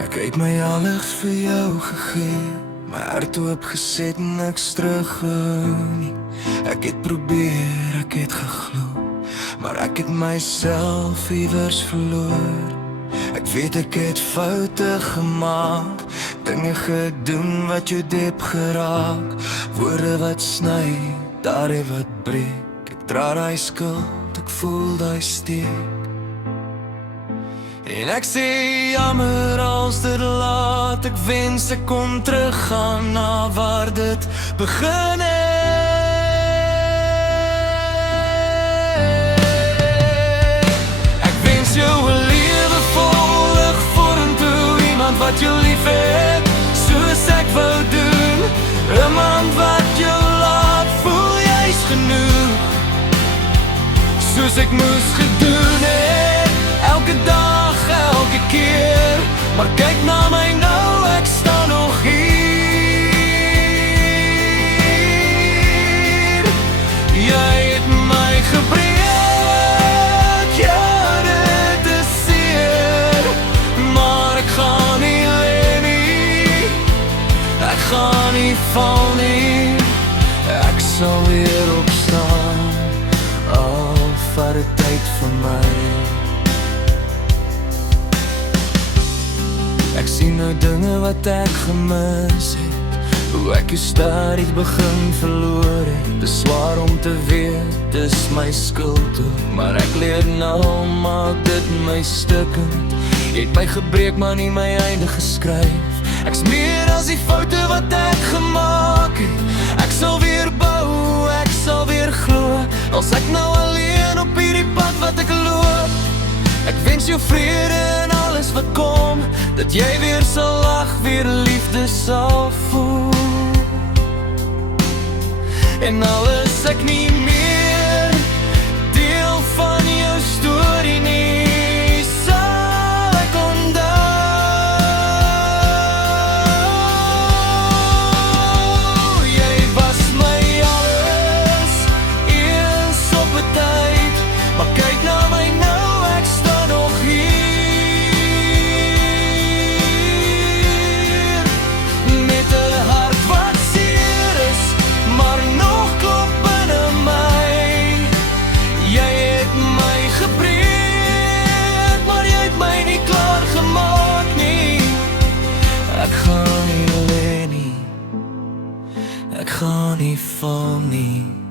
Ek het my alles vir jou gegee, my hart oopgeset en niks teruggehou nie. Ek het probeer, ek het geglo, maar ek het myself iewers verloor. Ek weet ek het foute gemaak, dinge gedoen wat jou diep geraak, woorde wat sny, daardie wat breek. Ek dra die skuld, ek voel die steek. En ek sê jammer als dit laat, ek wens ek kon teruggaan na waar dit begin het. Ek wens jou 'n lewe vol lig vorentoe, iemand wat jou lief het, soos ek wou doen. 'n Man wat jou laat voel jy's genoeg, soos ek moes gedoen het, elke dag, elke keer. Maar kyk na my nou, ek staan nog hier. Jy het my gebreek, ja dit is seer, maar ek gaan nie lê nie, ek gaan nie val nie. Ek sal weer opstaan, al vat dit tyd vir my. Ek sien nou dinge wat ek gemis het, hoe ek jou stadig begin verloor het. Dis swaar om te weet, dis my skuld ook, maar ek leer nou, maak dit my stukkend. Jy het my gebreek, maar nie my einde geskryf. Ek's meer as die foute wat ek gemaak het. Ek sal weer bou, ek sal weer glo, als ek nou alleen op hierdie pad wat ek loop. Ek wens jou vrede in alles wat kom, dat jy weer sal lag, weer liefde sal voel. En al is ek nie meer deel van jou storie nie, sal ek onthou. Jy was my alles, eens op 'n tyd, maar kyk na my nou, ek staan nog hier. Met 'n hart wat seer is, maar nog klop binne my. Jy het my gebreek, maar jy het my nie klaar gemaak nie. Ek gaan nie lê nie, ek gaan nie val nie.